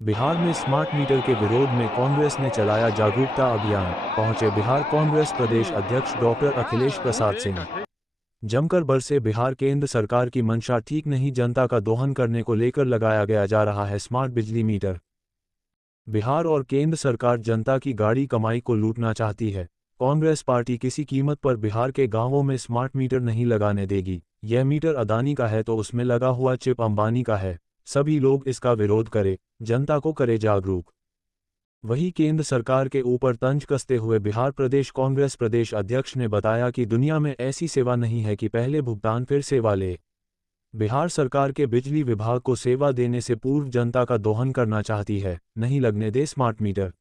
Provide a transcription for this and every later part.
बिहार में smart meter के विरोध में कांग्रेस ने चलाया जागरूकता अभियान। पहुंचे बिहार कांग्रेस प्रदेश अध्यक्ष डॉक्टर अखिलेश प्रसाद सिंह। जमकर बरसे बिहार। केंद्र सरकार की मंशा ठीक नहीं, जनता का दोहन करने को लेकर लगाया गया जा रहा है स्मार्ट बिजली मीटर। बिहार और केंद्र सरकार जनता की गाढ़ी कमाई को लूटना चाहती है। कांग्रेस पार्टी किसी कीमत पर बिहार के गांवों में स्मार्ट मीटर नहीं लगाने देगी। यह मीटर अदानी का है तो उसमें लगा हुआ चिप अंबानी का है। सभी लोग इसका विरोध करें, जनता को करे जागरूक। वहीं केंद्र सरकार के ऊपर तंज कसते हुए बिहार प्रदेश कांग्रेस प्रदेश अध्यक्ष ने बताया कि दुनिया में ऐसी सेवा नहीं है कि पहले भुगतान फिर सेवा ले। बिहार सरकार के बिजली विभाग को सेवा देने से पूर्व जनता का दोहन करना चाहती है, नहीं लगने दे स्मार्ट मीटर।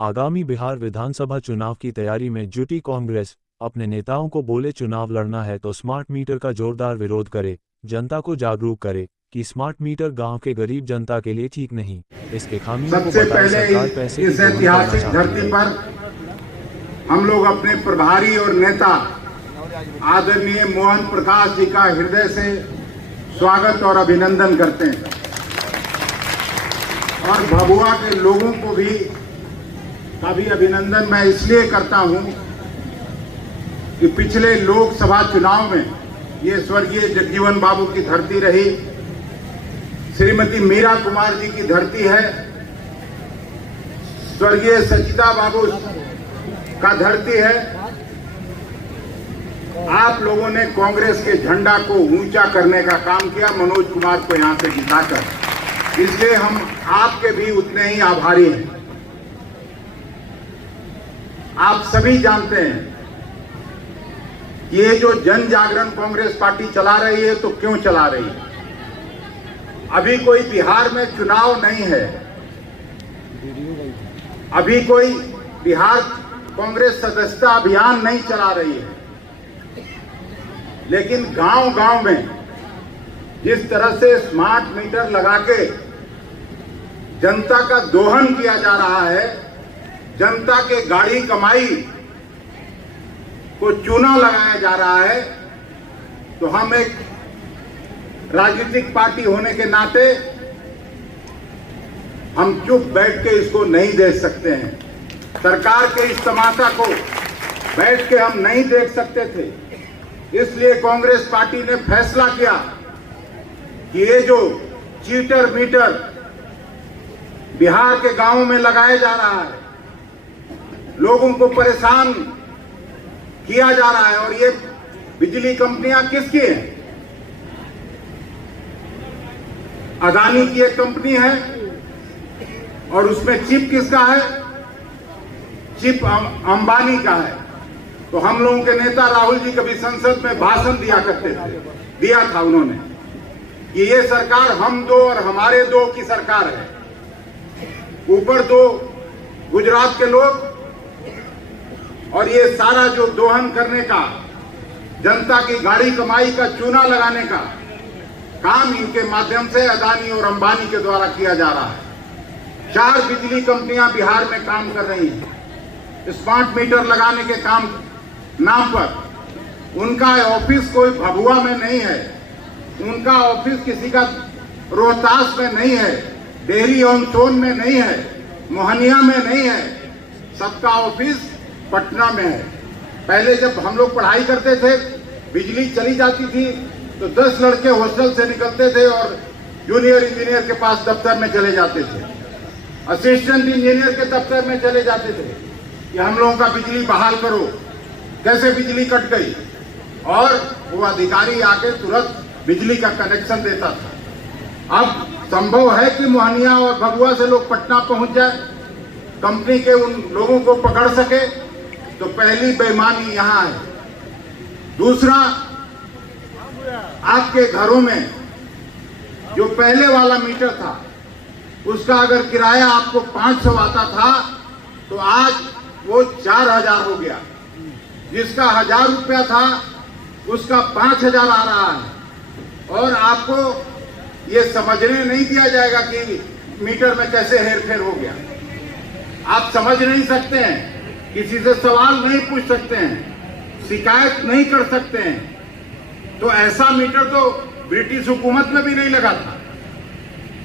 आगामी बिहार विधानसभा चुनाव की तैयारी में जुटी कांग्रेस अपने नेताओं को बोले, चुनाव लड़ना है तो स्मार्ट मीटर का जोरदार विरोध करे, जनता को जागरूक करे कि स्मार्ट मीटर गांव के गरीब जनता के लिए ठीक नहीं। इसके खामियों को बताएं सरकार पैसे इस ऐतिहासिक धरती पर हम लोग अपने प्रभारी और नेता आदरणीय मोहन प्रकाश जी का हृदय से स्वागत और अभिनंदन करते हैं। और भभुआ के लोगों को भी काफी अभिनंदन मैं इसलिए करता हूं कि पिछले लोकसभा चुनाव में ये स्वर्गीय जगजीवन बाबू की धरती रही, श्रीमती मीरा कुमार जी की धरती है, स्वर्गीय सचिता बाबू का धरती है। आप लोगों ने कांग्रेस के झंडा को ऊंचा करने का काम किया, मनोज कुमार को यहां से जिताकर। इसलिए हम आपके भी उतने ही आभारी हैं। आप सभी जानते हैं कि ये जो जन जागरण कांग्रेस पार्टी चला रही है तो क्यों चला रही है। अभी कोई बिहार में चुनाव नहीं है, अभी कोई बिहार कांग्रेस सदस्यता अभियान नहीं चला रही है, लेकिन गांव-गांव में जिस तरह से स्मार्ट मीटर लगा के जनता का दोहन किया जा रहा है, जनता के गाढ़ी कमाई को चूना लगाया जा रहा है, तो हम एक राजनीतिक पार्टी होने के नाते हम चुप बैठ के इसको नहीं देख सकते हैं। सरकार के इस तमाशा को बैठ के हम नहीं देख सकते थे। इसलिए कांग्रेस पार्टी ने फैसला किया कि ये जो चीटर मीटर बिहार के गांवों में लगाया जा रहा है, लोगों को परेशान किया जा रहा है। और ये बिजली कंपनियां किसकी हैं? अदानी की एक कंपनी है और उसमें चिप किसका है? चिप अंबानी का है। तो हम लोगों के नेता राहुल जी कभी संसद में भाषण दिया था उन्होंने कि ये सरकार हम दो और हमारे दो की सरकार है। ऊपर दो गुजरात के लोग और ये सारा जो दोहन करने का, जनता की गाढ़ी कमाई का चूना लगाने का काम इनके माध्यम से अदानी और अंबानी के द्वारा किया जा रहा है। 4 बिजली कंपनियां बिहार में काम कर रही हैं स्मार्ट मीटर लगाने के काम नाम पर। उनका ऑफिस कोई भभुआ में नहीं है, उनका ऑफिस किसी का रोहतास में नहीं है, डेहरी ऑन सोन में नहीं है, मोहनिया में नहीं है, सबका ऑफिस पटना में है। पहले जब हम लोग पढ़ाई करते थे, बिजली चली जाती थी तो 10 लड़के हॉस्टल से निकलते थे और जूनियर इंजीनियर के पास दफ्तर में चले जाते थे, असिस्टेंट इंजीनियर के दफ्तर में चले जाते थे कि हम लोगों का बिजली बहाल करो, कैसे बिजली कट गई। और वो अधिकारी आके तुरंत बिजली का कनेक्शन देता था। अब संभव है कि मोहनिया और भभुआ से लोग पटना पहुंच जाए, कंपनी के उन लोगों को पकड़ सके, तो पहली बेईमानी यहां है। दूसरा, आपके घरों में जो पहले वाला मीटर था उसका अगर किराया आपको 500 आता था तो आज वो 4000 हो गया। जिसका 1000 रुपया था उसका 5000 आ रहा है। और आपको ये समझने नहीं दिया जाएगा कि मीटर में कैसे हेरफेर हो गया। आप समझ नहीं सकते हैं, किसी से सवाल नहीं पूछ सकते हैं, शिकायत नहीं कर सकते हैं। तो ऐसा मीटर तो ब्रिटिश हुकूमत में भी नहीं लगा था।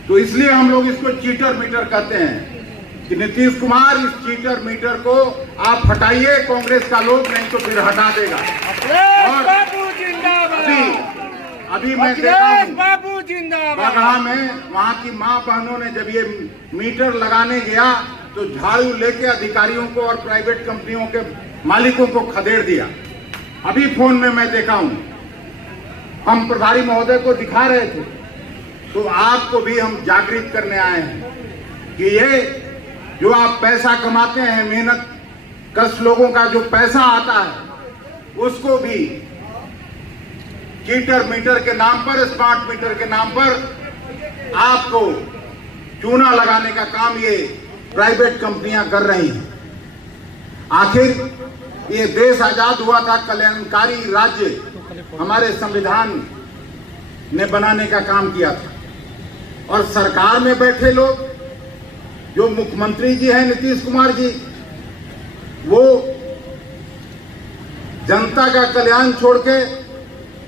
तो इसलिए हम लोग इसको चीटर मीटर कहते हैं कि नीतीश कुमार इस चीटर मीटर को आप हटाइए, कांग्रेस का लोग, नहीं तो फिर हटा देगा। और अभी मैं देखा हूं बगहा में वहां की मां बहनों ने जब ये मीटर लगाने गया तो झाड़ू लेके अधिकारियों को और प्राइवेट कंपनियों के मालिकों को खदेड़ दिया। अभी फोन में मैं देखा हूं, हम प्रभारी महोदय को दिखा रहे थे, तो आपको भी हम जागृत करने आए हैं कि ये जो आप पैसा कमाते हैं, मेहनत कश लोगों का जो पैसा आता है, उसको भी चीटर मीटर के नाम पर, स्मार्ट मीटर के नाम पर आपको चूना लगाने का काम ये प्राइवेट कंपनियां कर रही हैं। आखिर ये देश आजाद हुआ था, कल्याणकारी राज्य हमारे संविधान ने बनाने का काम किया था, और सरकार में बैठे लोग, जो मुख्यमंत्री जी हैं नीतीश कुमार जी, वो जनता का कल्याण छोड़ के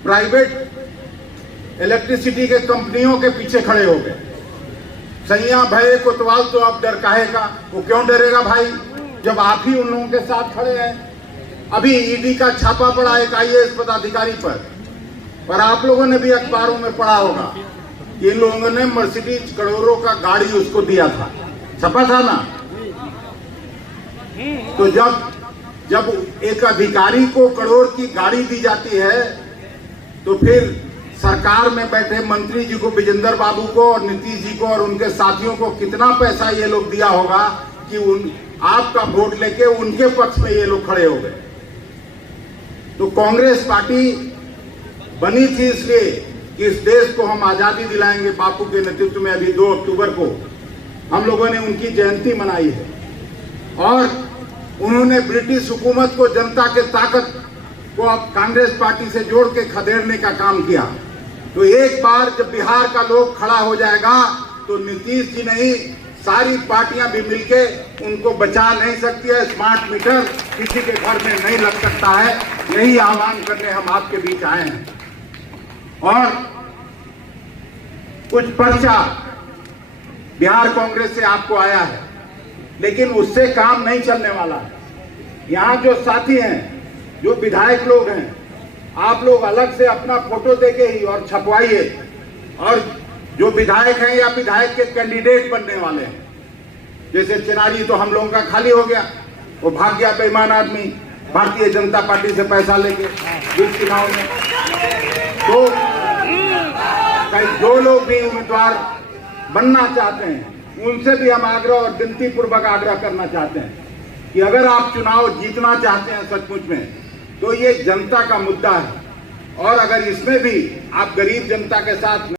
प्राइवेट इलेक्ट्रिसिटी के कंपनियों के पीछे खड़े हो गए। सैया भय कोतवाल तो अब डर काहे का, वो क्यों डरेगा भाई, जब आप ही उन लोगों के साथ खड़े हैं। अभी ईडी का छापा पड़ा एक IAS पदाधिकारी पर आप लोगों ने भी अखबारों में पढ़ा होगा, इन लोगों ने मर्सिडीज करोड़ों का गाड़ी उसको दिया था, छपा था ना। तो जब एक अधिकारी को करोड़ की गाड़ी दी जाती है, तो फिर सरकार में बैठे मंत्री जी को, विजेंद्र बाबू को और नीतीश जी को और उनके साथियों को कितना पैसा ये लोग दिया होगा कि आपका वोट लेके उनके पक्ष में ये लोग खड़े हो गए। तो कांग्रेस पार्टी बनी थी इसलिए कि इस देश को हम आजादी दिलाएंगे। बापू के नेतृत्व में अभी 2 अक्टूबर को हम लोगों ने उनकी जयंती मनाई है, और उन्होंने ब्रिटिश हुकूमत को, जनता के ताकत को अब कांग्रेस पार्टी से जोड़ के खदेड़ने का काम किया। तो एक बार जब बिहार का लोग खड़ा हो जाएगा तो नीतीश जी नहीं, सारी पार्टियां भी मिलके उनको बचा नहीं सकती है। स्मार्ट मीटर किसी के घर में नहीं लग सकता है, यही आह्वान करने हम आपके बीच आए हैं। और कुछ पर्चा बिहार कांग्रेस से आपको आया है, लेकिन उससे काम नहीं चलने वाला है। यहाँ जो साथी हैं, जो विधायक लोग हैं, आप लोग अलग से अपना फोटो देके ही और छपवाइए, और जो विधायक हैं या विधायक के कैंडिडेट बनने वाले हैं, जैसे चिनारी तो हम लोगों का खाली हो गया, वो भाग गया बेईमान आदमी भारतीय जनता पार्टी से पैसा लेके इस चुनाव में। तो कई जो लोग भी उम्मीदवार बनना चाहते हैं, उनसे भी हम आग्रह और विनती पूर्वक आग्रह करना चाहते हैं कि अगर आप चुनाव जीतना चाहते हैं सचमुच में, तो ये जनता का मुद्दा है, और अगर इसमें भी आप गरीब जनता के साथ